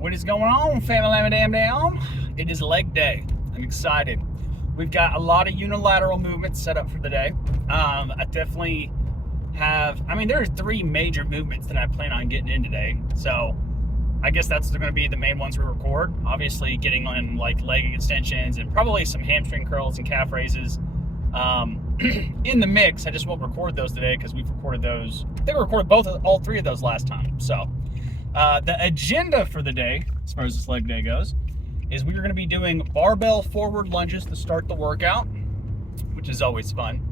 What is going on, family? Damn. It is leg day. I'm excited. We've got a lot of unilateral movements set up for the day. I definitely have, there are 3 major movements that I plan on getting in today. So I guess that's going to be the main ones we record. Obviously getting on like leg extensions and probably some hamstring curls and calf raises in the mix. I just won't record those today because we've recorded those. I think we recorded all 3 of those last time. So the agenda for the day, as far as this leg day goes, is we are going to be doing barbell forward lunges to start the workout, which is always fun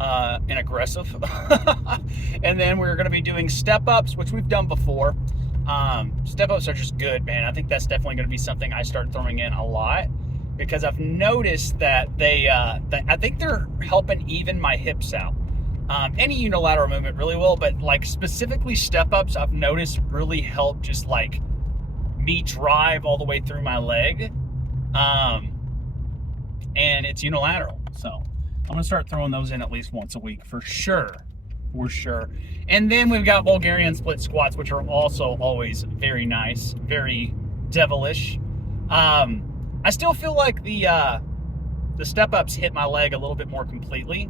and aggressive. And then we're going to be doing step-ups, which we've done before. Step-ups are just good, man. I think that's definitely going to be something I start throwing in a lot because I've noticed that I think they're helping even my hips out. Any unilateral movement really will, but like specifically step-ups I've noticed really help just like me drive all the way through my leg. And it's unilateral. So I'm gonna start throwing those in at least once a week for sure. And then we've got Bulgarian split squats, which are also always very nice, very devilish. I still feel like the step-ups hit my leg a little bit more completely.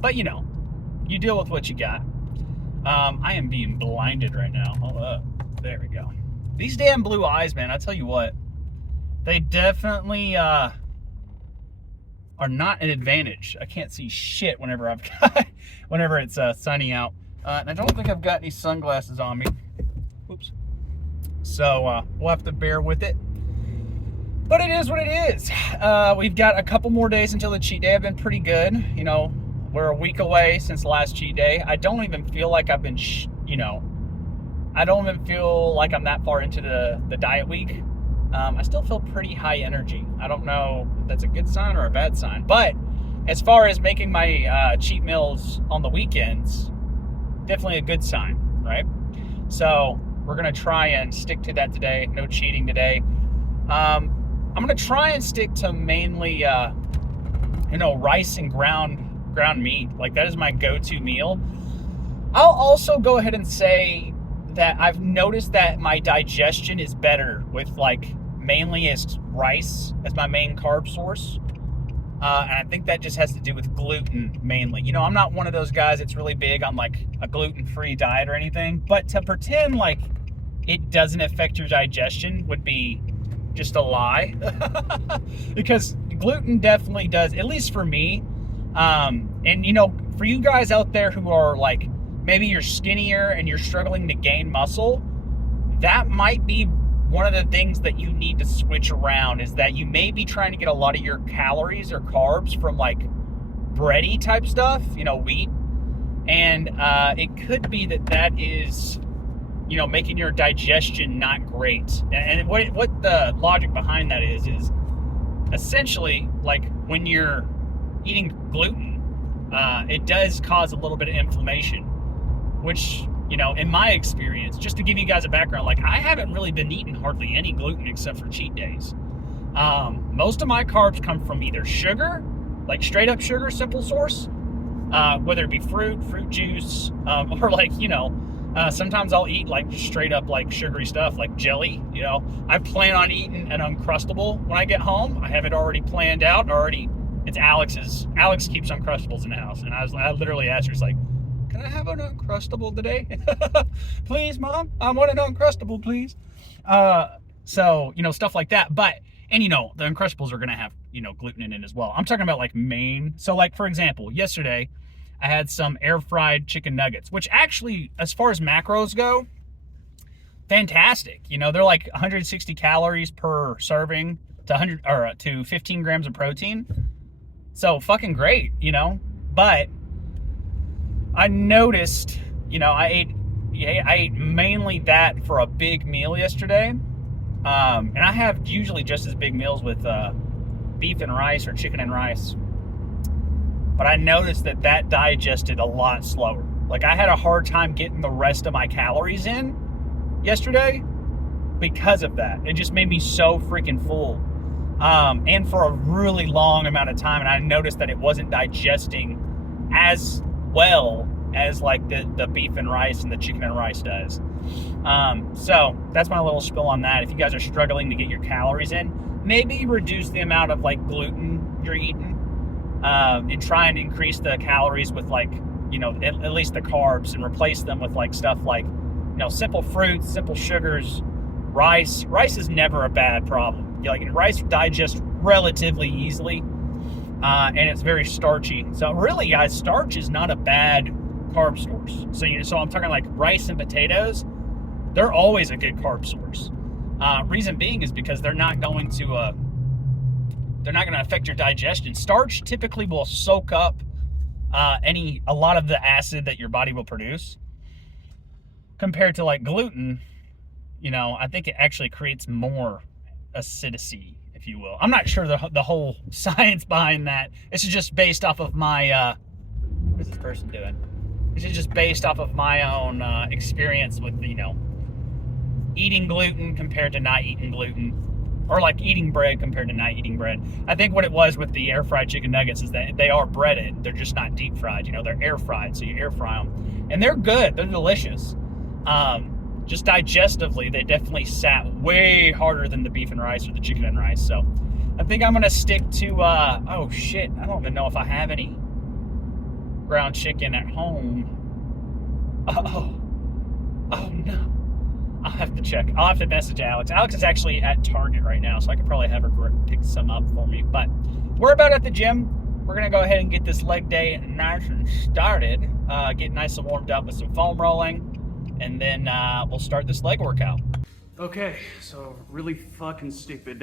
But you know, you deal with what you got. I am being blinded right now. Hold up. There we go. These damn blue eyes, man, I tell you what, they definitely are not an advantage. I can't see shit whenever it's sunny out. And I don't think I've got any sunglasses on me. Oops. So we'll have to bear with it. But it is what it is. We've got a couple more days until the cheat day. I've been pretty good. You know, we're a week away since the last cheat day. I don't even feel like I've been, I don't even feel like I'm that far into the diet week. I still feel pretty high energy. I don't know if that's a good sign or a bad sign. But as far as making my cheat meals on the weekends, definitely a good sign, right? So we're going to try and stick to that today. No cheating today. I'm going to try and stick to mainly, rice and ground meat. Like that is my go-to meal. I'll also go ahead and say that I've noticed that my digestion is better with like mainly as rice as my main carb source. And I think that just has to do with gluten mainly. You know, I'm not one of those guys that's really big on like a gluten-free diet or anything, but to pretend like it doesn't affect your digestion would be just a lie. Because gluten definitely does, at least for me. And you know, for you guys out there who are like, maybe you're skinnier and you're struggling to gain muscle, that might be one of the things that you need to switch around, is that you may be trying to get a lot of your calories or carbs from like bready type stuff, wheat. And it could be that is, making your digestion not great. And what the logic behind that is essentially like when you're eating gluten, it does cause a little bit of inflammation, which, in my experience, just to give you guys a background, like I haven't really been eating hardly any gluten except for cheat days. Most of my carbs come from either sugar, like straight up sugar, simple source, whether it be fruit juice, or like, sometimes I'll eat like straight up like sugary stuff like jelly. I plan on eating an Uncrustable when I get home. I have it already planned out already. It's Alex's. Alex keeps Uncrustables in the house. And I literally asked her, it's like, can I have an Uncrustable today? Please, Mom, I want an Uncrustable, please. So, stuff like that. But, and the Uncrustables are going to have, gluten in it as well. I'm talking about like main. So like, for example, yesterday I had some air fried chicken nuggets, which actually, as far as macros go, fantastic. They're like 160 calories per serving to 15 grams of protein. So fucking great, but I noticed, I ate mainly that for a big meal yesterday. And I have usually just as big meals with beef and rice or chicken and rice. But I noticed that digested a lot slower. Like I had a hard time getting the rest of my calories in yesterday because of that. It just made me so freaking full. And for a really long amount of time. And I noticed that it wasn't digesting as well as like the beef and rice and the chicken and rice does. So that's my little spill on that. If you guys are struggling to get your calories in, maybe reduce the amount of like gluten you're eating, and try and increase the calories with like, you know, at least the carbs, and replace them with like stuff like, you know, simple fruits, simple sugars. Rice is never a bad problem. Like, rice digests relatively easily, and it's very starchy. So really, guys, starch is not a bad carb source. So I'm talking like rice and potatoes. They're always a good carb source. Reason being is because they're not going to affect your digestion. Starch typically will soak up a lot of the acid that your body will produce, compared to like gluten. You know, I think it actually creates more acidity, if you will. I'm not sure the whole science behind that. This is just based off of my, what is this person doing? This is just based off of my own experience with, you know, eating gluten compared to not eating gluten, or like eating bread compared to not eating bread. I think what it was with the air fried chicken nuggets is that they are breaded. They're just not deep fried. You know, they're air fried, so you air fry them, and they're good. They're delicious. Just digestively, they definitely sat way harder than the beef and rice or the chicken and rice. So I think I'm gonna stick to oh shit, I don't even know if I have any ground chicken at home. Oh no, I'll have to check. I'll have to message Alex. Alex is actually at Target right now, so I could probably have her pick some up for me. But we're about at the gym. We're gonna go ahead and get this leg day nice and started, get nice and warmed up with some foam rolling, and then we'll start this leg workout. Okay, so really fucking stupid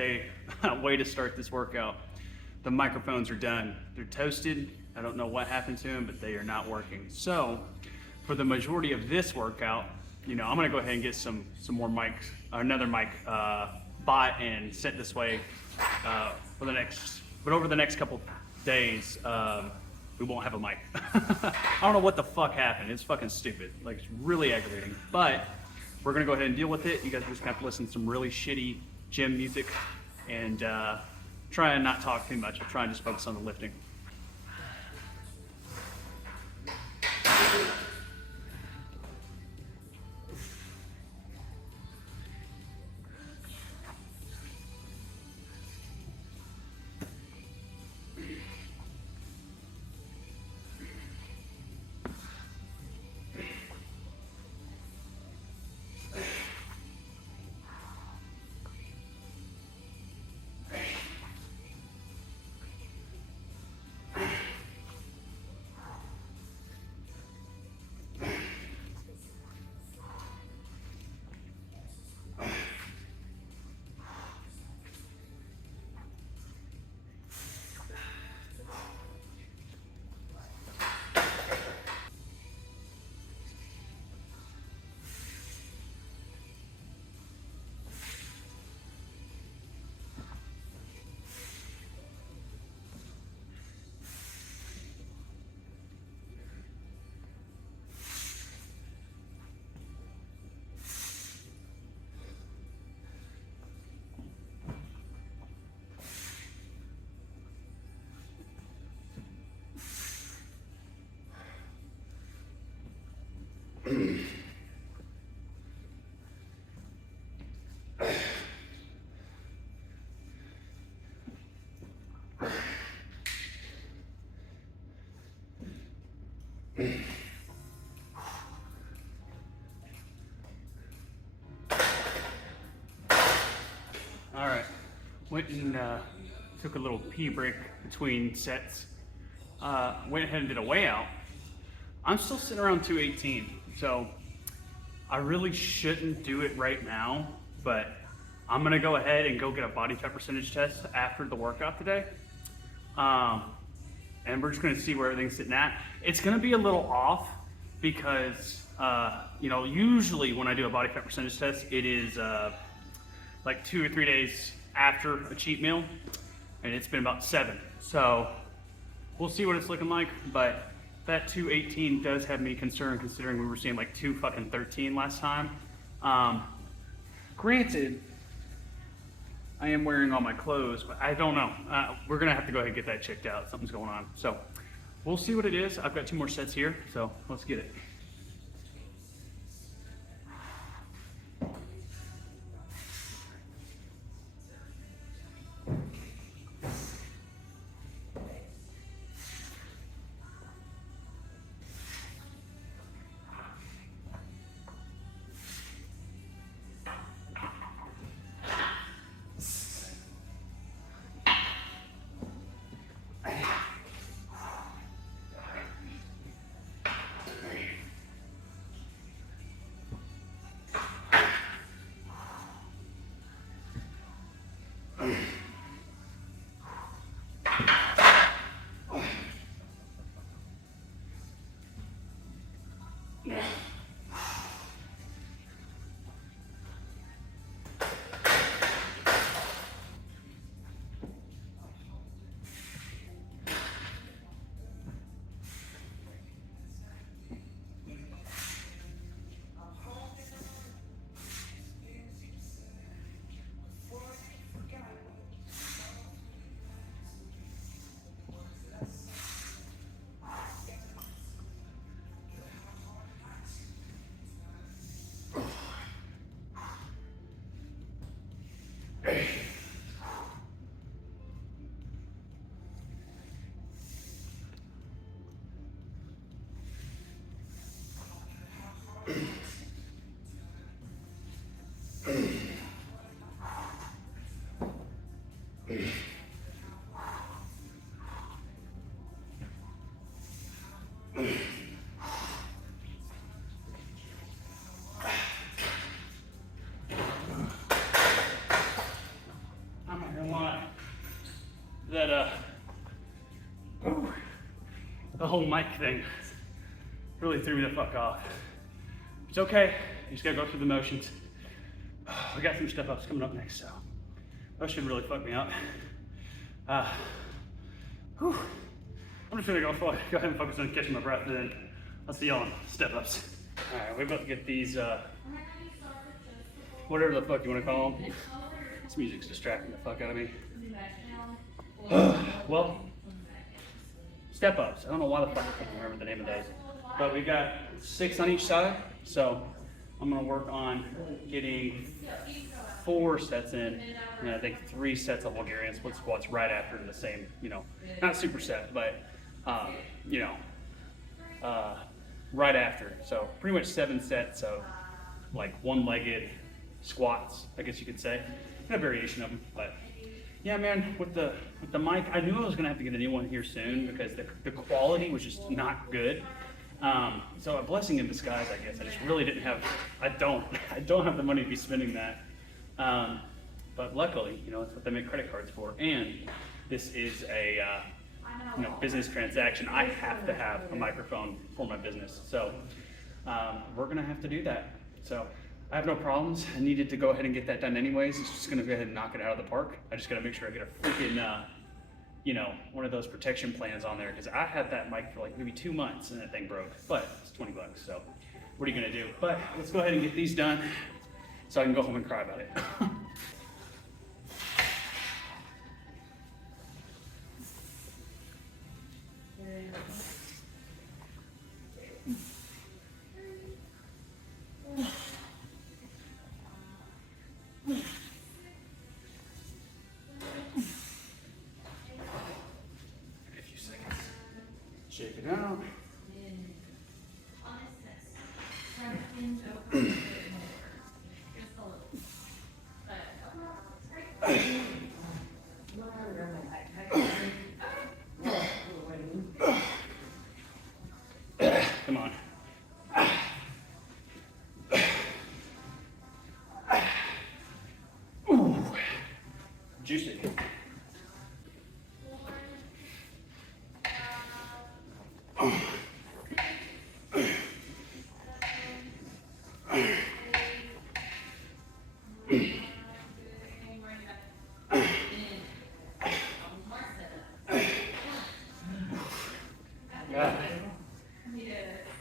way to start this workout. The microphones are done. They're toasted. I don't know what happened to them, but they are not working. So for the majority of this workout, you know, I'm gonna go ahead and get some more mics, another mic bought and sent this way over the next couple days. We won't have a mic. I don't know what the fuck happened. It's fucking stupid. Like, it's really aggravating. But we're gonna go ahead and deal with it. You guys just have to listen to some really shitty gym music, and try and not talk too much. I'll try and just focus on the lifting. All right, went and took a little pee break between sets. Went ahead and did a weigh out. I'm still sitting around 218, so I really shouldn't do it right now, but I'm gonna go ahead and go get a body fat percentage test after the workout today. And we're just gonna see where everything's sitting at. It's gonna be a little off because, you know, usually when I do a body fat percentage test, it is like 2 or 3 days after a cheat meal, and it's been about 7. So we'll see what it's looking like, but that 218 does have me concerned, considering we were seeing like 213 last time. Granted, I am wearing all my clothes, but I don't know. We're gonna have to go ahead and get that checked out. Something's going on. So we'll see what it is. I've got 2 more sets here, so let's get it. I'm not gonna lie, that the whole mic thing really threw me the fuck off. It's okay, you just gotta go through the motions. We got some step ups coming up next, so that should really fuck me up. I'm just gonna go ahead and focus on catching my breath, and then I'll see y'all on step ups. All right, we're about to get these, whatever the fuck you wanna call them. This music's distracting the fuck out of me. Well, step ups. I don't know why the fuck I can't remember the name of those. But we got 6 on each side, so I'm gonna work on getting 4 sets in, and I think 3 sets of Bulgarian split squats right after the same, not superset, but right after. So pretty much 7 sets of like one-legged squats, I guess you could say, and a variation of them. But yeah, man, with the mic, I knew I was gonna have to get a new one here soon because the quality was just not good. So a blessing in disguise, I guess. I just really didn't have. I don't have the money to be spending that. But luckily, that's what they make credit cards for. And this is a business transaction. I have to have a microphone for my business, so we're gonna have to do that. So I have no problems. I needed to go ahead and get that done anyways. It's just gonna go ahead and knock it out of the park. I just gotta make sure I get a freaking one of those protection plans on there, because I had that mic for like maybe 2 months and that thing broke, but it's $20, so what are you gonna do? But let's go ahead and get these done so I can go home and cry about it. Shake it out. Come on. Ooh. Juicy.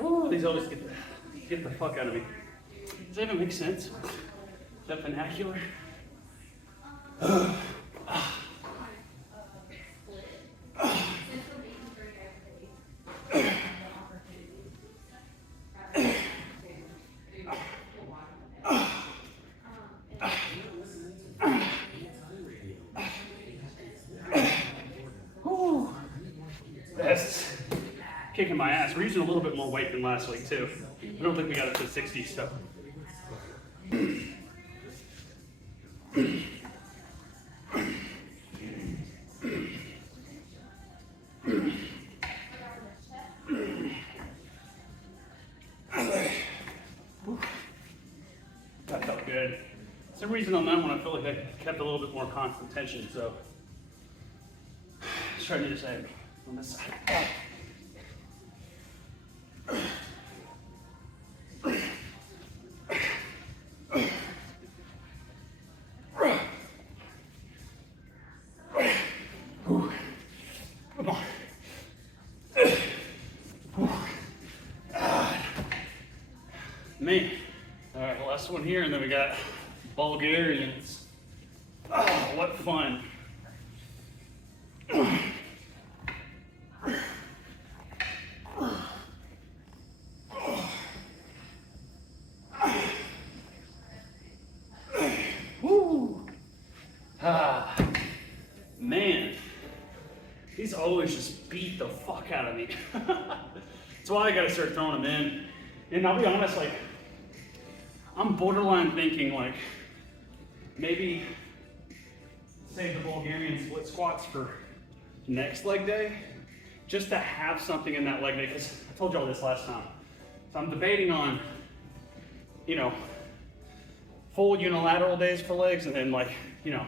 Ooh, these always get the fuck out of me. Does that even make sense? Is that vernacular? my ass. We're using a little bit more weight than last week too. I don't think we got it to 60, so. That felt good. For some reason on that one, I feel like I kept a little bit more constant tension, so. Let's try to do the same on this side. Come on. Man. All right, last one here, and then we got Bulgarians. Oh, what fun. Woo. Man, these always just beat the fuck out of me. That's why I gotta start throwing them in. And I'll be honest, like, I'm borderline thinking like, maybe save the Bulgarian split squats for next leg day, just to have something in that leg day, because I told y'all this last time. So I'm debating on, you know, full unilateral days for legs and then like, you know,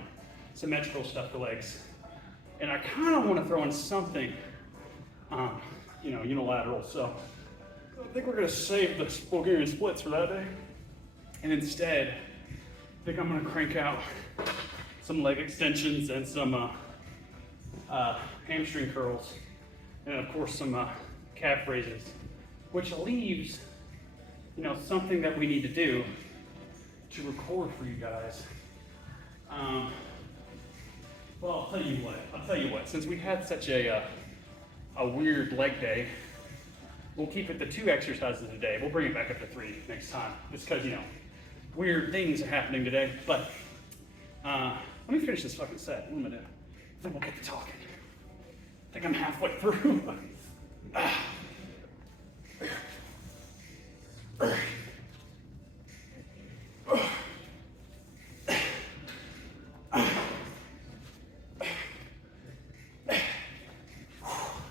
symmetrical stuff for legs. And I kind of want to throw in something, you know, unilateral. So I think we're going to save the Bulgarian splits for that day. And instead, I think I'm going to crank out some leg extensions and some hamstring curls. And of course some calf raises, which leaves, you know, something that we need to do to record for you guys. Well, I'll tell you what, since we had such a weird leg day, we'll keep it to 2 exercises a day. We'll bring it back up to 3 next time, just because, you know, weird things are happening today. But let me finish this fucking set. What am I doing? Then we'll get to talking. I think I'm halfway through.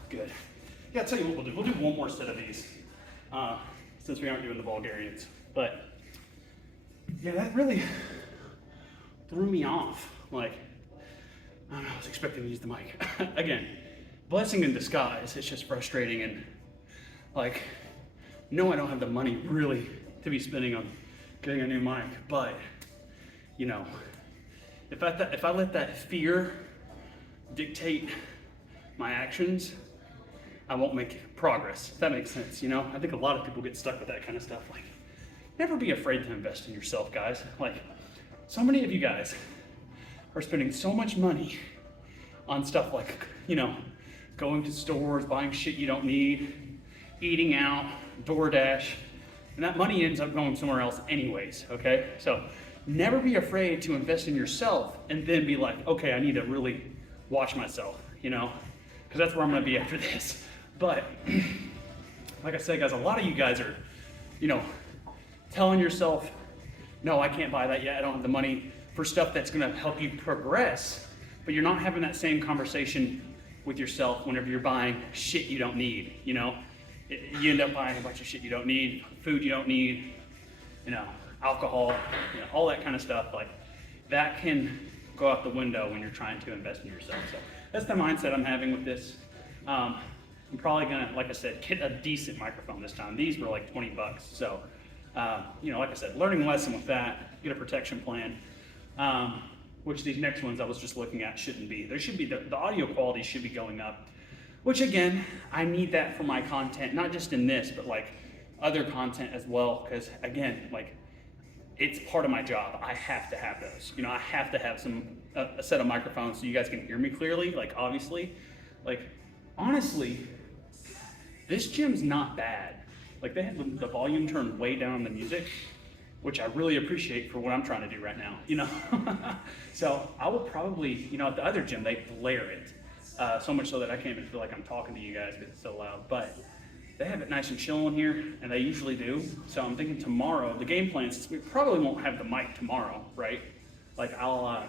Good. Yeah, I'll tell you what we'll do. We'll do one more set of these, since we aren't doing the Bulgarians. But yeah, that really threw me off. Like, I don't know, I was expecting to use the mic. Again, blessing in disguise. It's just frustrating, and like, no, I don't have the money really to be spending on getting a new mic, but you know, if I let that fear dictate my actions, I won't make progress. If that makes sense, you know? I think a lot of people get stuck with that kind of stuff. Like, never be afraid to invest in yourself, guys. Like, so many of you guys are spending so much money on stuff like, you know, going to stores, buying shit you don't need, eating out, DoorDash, and that money ends up going somewhere else anyways, okay? So never be afraid to invest in yourself and then be like, okay, I need to really watch myself, you know? Because that's where I'm gonna be after this. But like I said, guys, a lot of you guys are, you know, telling yourself, no, I can't buy that yet. I don't have the money for stuff that's gonna help you progress, but you're not having that same conversation with yourself whenever you're buying shit you don't need, you know? You end up buying a bunch of shit you don't need, food you don't need, you know, alcohol, you know, all that kind of stuff. Like, that can go out the window when you're trying to invest in yourself. So that's the mindset I'm having with this. I'm probably gonna, like I said, get a decent microphone this time. These were like 20 bucks. So, you know, like I said, learning a lesson with that, get a protection plan, which these next ones I was just looking at shouldn't be. There should be, the audio quality should be going up, which again, I need that for my content, not just in this, but like other content as well. Cause again, like, it's part of my job. I have to have those. You know, I have to have a set of microphones so you guys can hear me clearly. Like, obviously, like, honestly, this gym's not bad. Like, they have the volume turned way down on the music, which I really appreciate for what I'm trying to do right now, you know? So I will probably, you know, at the other gym, they blare it. So much so that I can't even feel like I'm talking to you guys because it's so loud. But they have it nice and chill in here, and they usually do. So I'm thinking tomorrow, the game plan, since we probably won't have the mic tomorrow, right? Like I'll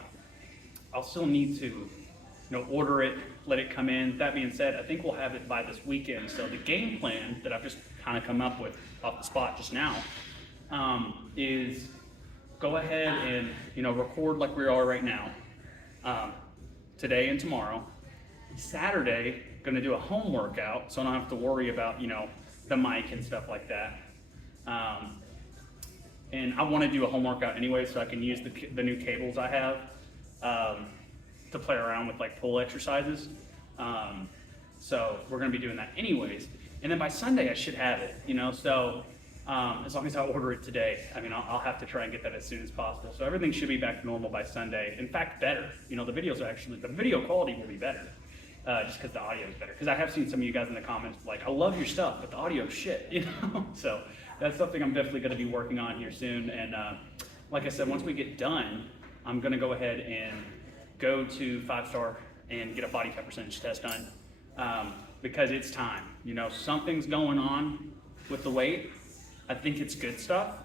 still need to, order it, let it come in. That being said, I think we'll have it by this weekend. So the game plan that I've just kind of come up with off the spot just now is go ahead and, record like we are right now, today and tomorrow. Saturday, gonna do a home workout, so I don't have to worry about, the mic and stuff like that. And I want to do a home workout anyway, so I can use the new cables I have to play around with like pull exercises. So we're gonna be doing that anyways. And then by Sunday I should have it, so as long as I order it today. I mean, I'll have to try and get that as soon as possible. So everything should be back to normal by Sunday. In fact, better. The video quality will be better. Just because the audio is better. Because I have seen some of you guys in the comments like, I love your stuff, but the audio is shit, So that's something I'm definitely going to be working on here soon. And like I said, once we get done, I'm going to go ahead and go to 5-star and get a body fat percentage test done. Because it's time. Something's going on with the weight. I think it's good stuff,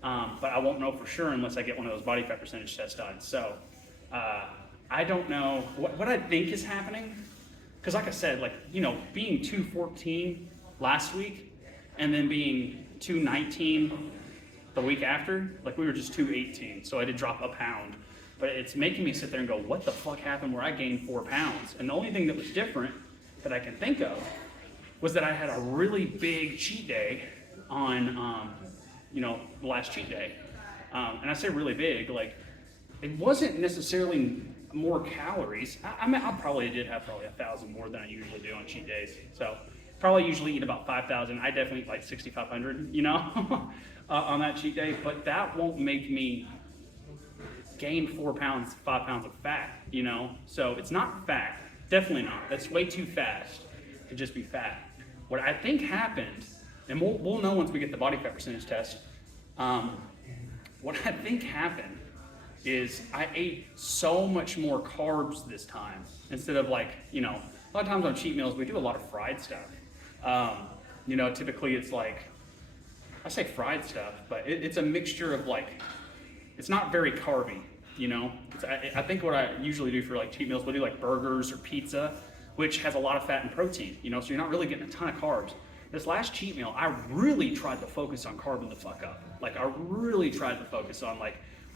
but I won't know for sure unless I get one of those body fat percentage tests done. So I don't know what I think is happening. Because like I said, being 214 last week and then being 219 the week after, we were just 218. So I did drop a pound. But it's making me sit there and go, what the fuck happened where I gained 4 pounds? And the only thing that was different that I can think of was that I had a really big cheat day on, the last cheat day. And I say really big, it wasn't necessarily more calories. I mean, I probably did have 1,000 more than I usually do on cheat days. So probably usually eat about 5,000. I definitely eat like 6,500, on that cheat day. But that won't make me gain 5 pounds of fat, So it's not fat, definitely not. That's way too fast to just be fat. What I think happened, and we'll know once we get the body fat percentage test, what I think happened is I ate so much more carbs this time instead of a lot of times on cheat meals we do a lot of fried stuff. Typically it's I say fried stuff, but it's a mixture of it's not very carby, I think what I usually do for cheat meals, we'll do burgers or pizza, which has a lot of fat and protein, so you're not really getting a ton of carbs. This last cheat meal, I really tried to focus on carbing the fuck up. I really tried to focus on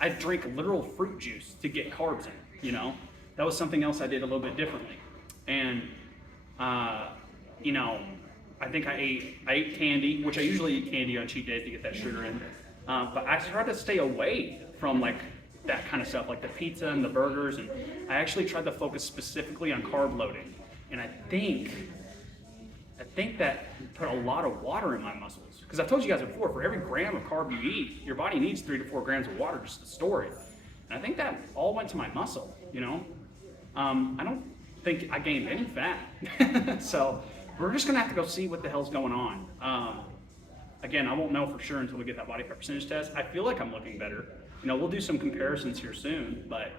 I drink literal fruit juice to get carbs in, That was something else I did a little bit differently. And, I think I ate candy, which I usually eat candy on cheat days to get that sugar in. But I tried to stay away from that kind of stuff, like the pizza and the burgers. And I actually tried to focus specifically on carb loading. And I think that put a lot of water in my muscles. Because I've told you guys before, for every gram of carb you eat, your body needs 3 to 4 grams of water just to store it. And I think that all went to my muscle, I don't think I gained any fat. So we're just gonna have to go see what the hell's going on. Again, I won't know for sure until we get that body fat percentage test. I feel like I'm looking better. We'll do some comparisons here soon, but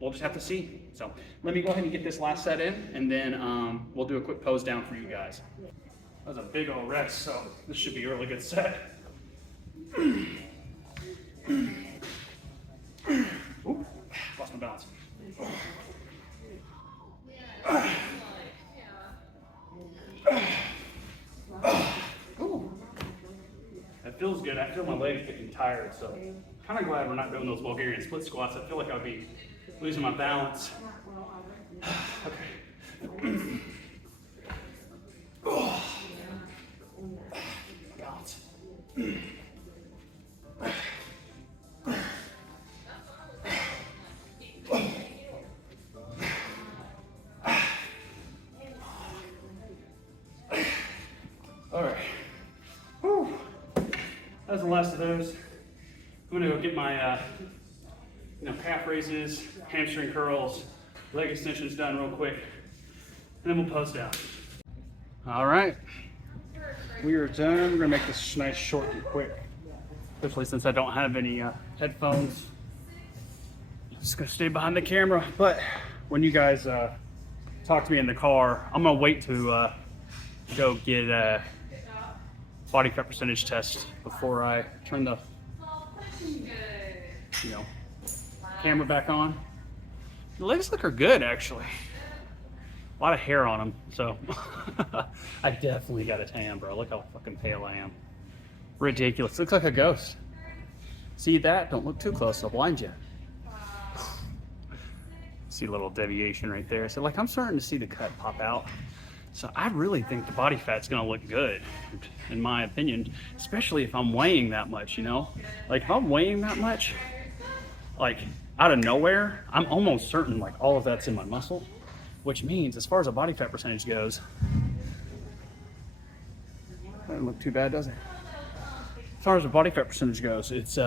we'll just have to see. So let me go ahead and get this last set in, and then we'll do a quick pose down for you guys. That was a big old rest, so this should be a really good set. Oop, lost my balance. Ooh. That feels good. I feel my legs getting tired, so kind of glad we're not doing those Bulgarian split squats. I feel like I'd be losing my balance. Okay. Balance. All right. Whew. That's the last of those. I'm gonna go get my calf raises, hamstring curls, leg extensions done real quick, and then we'll pose down. All right, we are done. We're gonna make this nice, short, and quick. Especially since I don't have any headphones. Just gonna stay behind the camera. But when you guys talk to me in the car, I'm gonna wait to go get a body fat percentage test before I turn the, camera back on. The legs look are good, actually. A lot of hair on them, so I definitely got a tan, bro. Look how fucking pale I am. Ridiculous. Looks like a ghost. See that? Don't look too close, I'll blind you. See a little deviation right there. So like I'm starting to see the cut pop out. So I really think the body fat's gonna look good, in my opinion, especially if I'm weighing that much, Like if I'm weighing that much, like out of nowhere, I'm almost certain like all of that's in my muscle, which means as far as a body fat percentage goes, that doesn't look too bad, does it? As far as the body fat percentage goes, it's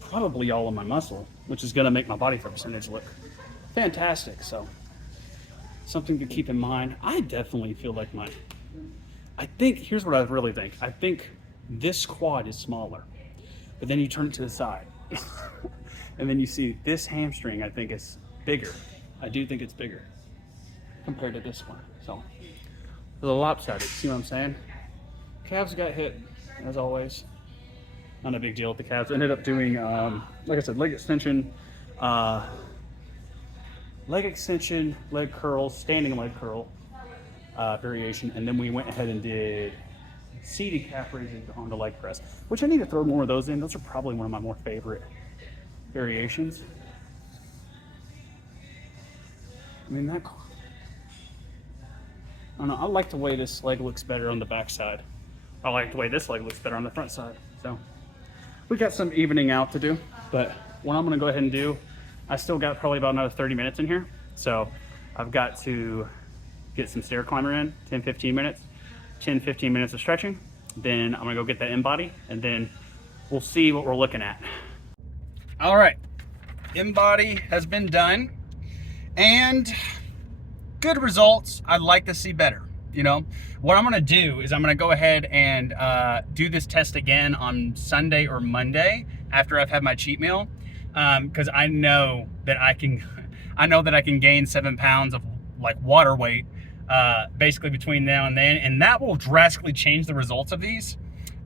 probably all in my muscle, which is gonna make my body fat percentage look fantastic. So something to keep in mind. I definitely feel like here's what I really think. I think this quad is smaller, but then you turn it to the side and then you see this hamstring, I think is bigger. I do think it's bigger compared to this one. So a little lopsided, see what I'm saying? Calves got hit, as always. Not a big deal with the calves. Ended up doing, like I said, leg extension, leg curls, standing leg curl variation, and then we went ahead and did seated calf raises on the leg press, which I need to throw more of those in. Those are probably one of my more favorite variations. I mean, I don't know, I like the way this leg looks better on the back side. I like the way this leg looks better on the front side. So we got some evening out to do, but what I'm gonna go ahead and do, I still got probably about another 30 minutes in here. So I've got to get some stair climber in, 10-15 minutes, 10-15 minutes of stretching. Then I'm gonna go get that in-body and then we'll see what we're looking at. All right, in-body has been done and good results. I'd like to see better. What I'm gonna do is I'm gonna go ahead and do this test again on Sunday or Monday after I've had my cheat meal, because I know that I can gain 7 pounds of like water weight basically between now and then, and that will drastically change the results of these.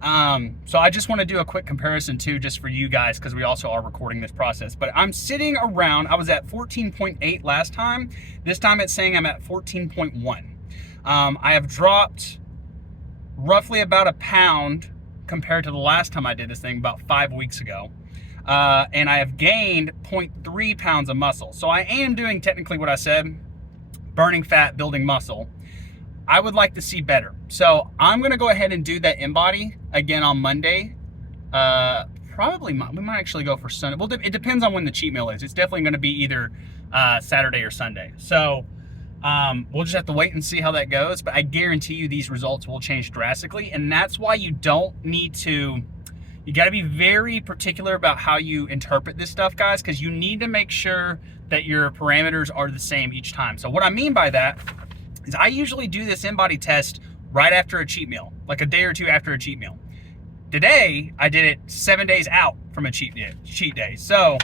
So I just want to do a quick comparison too, just for you guys, because we also are recording this process. But I'm sitting around, I was at 14.8 last time. This time it's saying I'm at 14.1. I have dropped roughly about a pound compared to the last time I did this thing about 5 weeks ago. And I have gained 0.3 pounds of muscle. So I am doing technically what I said, burning fat, building muscle. I would like to see better. So I'm gonna go ahead and do that in-body again on Monday. We might actually go for Sunday. Well, it depends on when the cheat meal is. It's definitely gonna be either Saturday or Sunday. So we'll just have to wait and see how that goes. But I guarantee you these results will change drastically. And that's why you gotta be very particular about how you interpret this stuff, guys, because you need to make sure that your parameters are the same each time. So what I mean by that is I usually do this in-body test right after a cheat meal, like a day or two after a cheat meal. Today, I did it 7 days out from a cheat day. So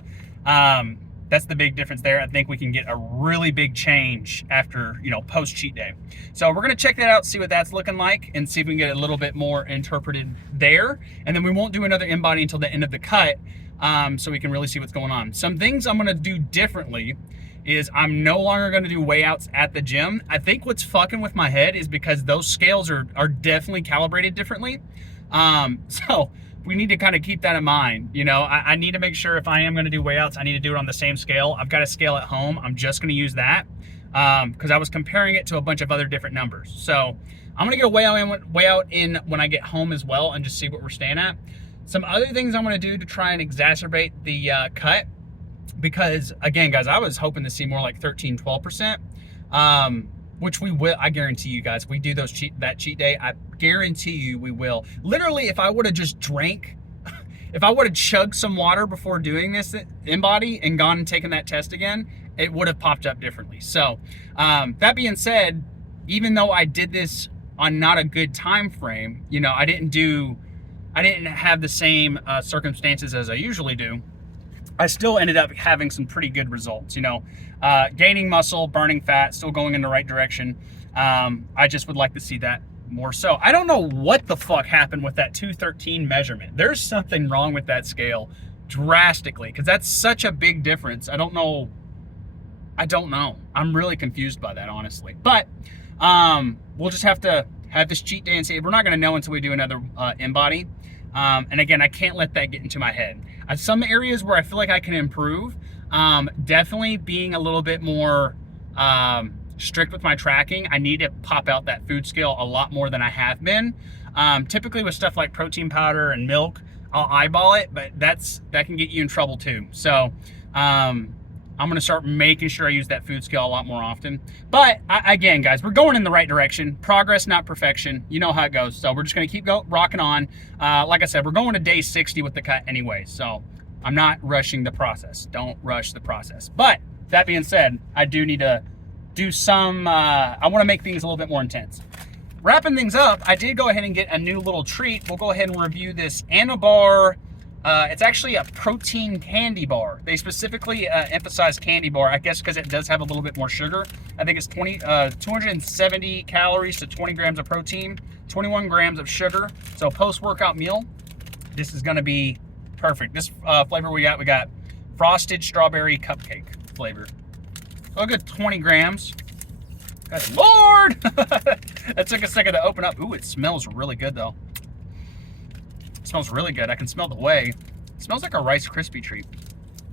that's the big difference there. I think we can get a really big change after, post cheat day. So we're gonna check that out, see what that's looking like, and see if we can get a little bit more interpreted there. And then we won't do another in-body until the end of the cut, so we can really see what's going on. Some things I'm gonna do differently is I'm no longer gonna do weigh-outs at the gym. I think what's fucking with my head is because those scales are definitely calibrated differently. So we need to kind of keep that in mind. I need to make sure if I am gonna do weigh-outs, I need to do it on the same scale. I've got a scale at home. I'm just gonna use that because I was comparing it to a bunch of other different numbers. So I'm gonna get a weigh-out in when I get home as well and just see what we're staying at. Some other things I'm gonna do to try and exacerbate the cut, because again, guys, I was hoping to see more like 13-12%, which we will. I guarantee you guys, if we do that cheat day, I guarantee you we will. Literally, if I would have just drank, if I would have chugged some water before doing this in-body and gone and taken that test again, it would have popped up differently. So that being said, even though I did this on not a good time frame, I didn't have the same circumstances as I usually do, I still ended up having some pretty good results, gaining muscle, burning fat, still going in the right direction. I just would like to see that more so. I don't know what the fuck happened with that 213 measurement. There's something wrong with that scale drastically, because that's such a big difference. I don't know. I'm really confused by that, honestly. But we'll just have to have this cheat day and see. We're not going to know until we do another in-body. And again, I can't let that get into my head. Some areas where I feel like I can improve, definitely being a little bit more strict with my tracking. I need to pop out that food scale a lot more than I have been. Typically with stuff like protein powder and milk, I'll eyeball it, but that can get you in trouble too. So I'm gonna start making sure I use that food scale a lot more often. But again, guys, we're going in the right direction. Progress, not perfection. You know how it goes. So we're just gonna keep rocking on. Like I said, we're going to day 60 with the cut anyway. So I'm not rushing the process. Don't rush the process. But that being said, I do need to do some, I wanna make things a little bit more intense. Wrapping things up, I did go ahead and get a new little treat. We'll go ahead and review this Anabar. It's actually a protein candy bar. They specifically emphasize candy bar, I guess because it does have a little bit more sugar. I think it's 270 calories to 20 grams of protein, 21 grams of sugar. So post-workout meal, this is gonna be perfect. This flavor we got frosted strawberry cupcake flavor. So a good 20 grams. Good Lord! That took a second to open up. Ooh, it smells really good though. It smells really good. I can smell the whey. It smells like a Rice Krispie treat.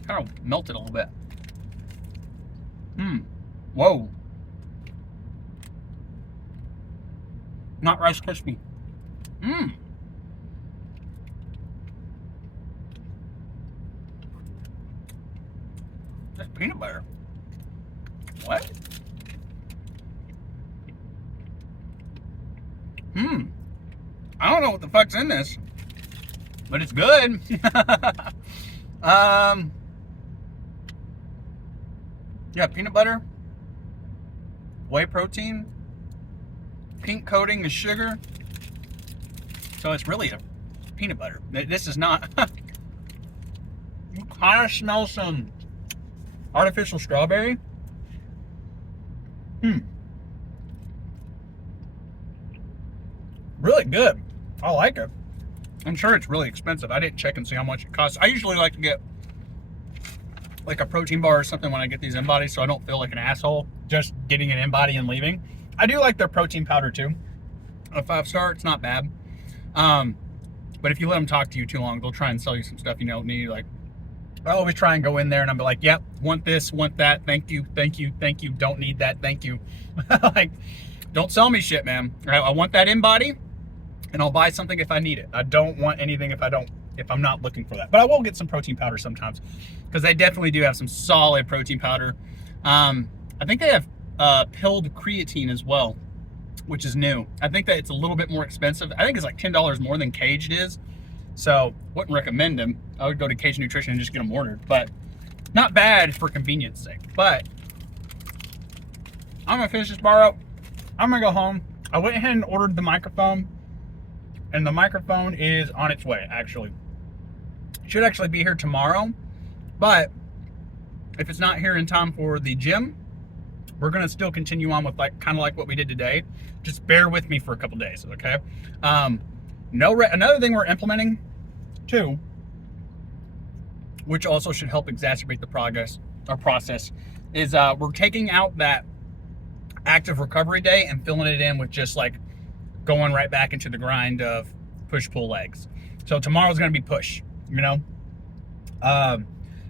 Kind of melted a little bit. Whoa. Not Rice Krispie. That's peanut butter. What? I don't know what the fuck's in this, but it's good. Yeah, peanut butter, whey protein, pink coating is sugar. So it's really a peanut butter. This is not. You kind of smell some artificial strawberry. Really good. I like it. I'm sure it's really expensive. I didn't check and see how much it costs. I usually like to get like a protein bar or something when I get these in-bodies, so I don't feel like an asshole just getting an in-body and leaving. I do like their protein powder too. A 5-star, it's not bad. But if you let them talk to you too long, they'll try and sell you some stuff you don't need. Like, I always try and go in there and I'm like, yep, want this, want that, thank you, thank you, thank you, don't need that, thank you. Like, don't sell me shit, man. I want that in-body, and I'll buy something if I need it. I don't want anything if I'm not looking for that. But I will get some protein powder sometimes, because they definitely do have some solid protein powder. I think they have pilled creatine as well, which is new. I think that it's a little bit more expensive. I think it's like $10 more than Caged is. So wouldn't recommend them. I would go to Cage Nutrition and just get them ordered, but not bad for convenience sake. But I'm gonna finish this bar up. I'm gonna go home. I went ahead and ordered the microphone, and the microphone is on its way, actually. It should actually be here tomorrow, but if it's not here in time for the gym, we're gonna still continue on with kind of like what we did today. Just bear with me for a couple days, okay? Another thing we're implementing too, which also should help exacerbate the process, is we're taking out that active recovery day and filling it in with just like going right back into the grind of push-pull legs. So tomorrow's gonna be push, you know?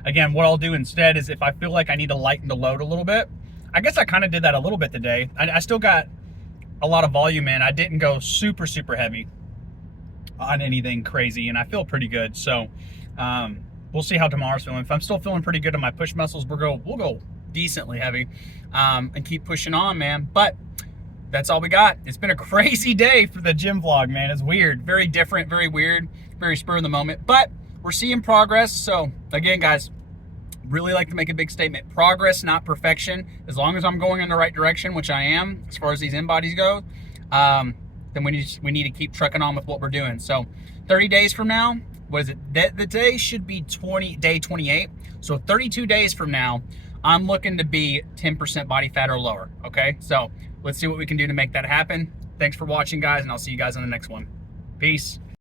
Again, what I'll do instead is if I feel like I need to lighten the load a little bit, I guess I kind of did that a little bit today. I still got a lot of volume in. I didn't go super, super heavy on anything crazy, and I feel pretty good. So we'll see how tomorrow's feeling. If I'm still feeling pretty good on my push muscles, we'll go decently heavy and keep pushing on, man. But that's all we got. It's been a crazy day for the gym vlog, man. It's weird, very different, very weird, very spur of the moment, but we're seeing progress. So again, guys, really like to make a big statement. Progress, not perfection. As long as I'm going in the right direction, which I am, as far as these in-bodies go, then we need to keep trucking on with what we're doing. So 30 days from now, what is it? The day should be day 28. So 32 days from now, I'm looking to be 10% body fat or lower, okay? So let's see what we can do to make that happen. Thanks for watching, guys, and I'll see you guys on the next one. Peace.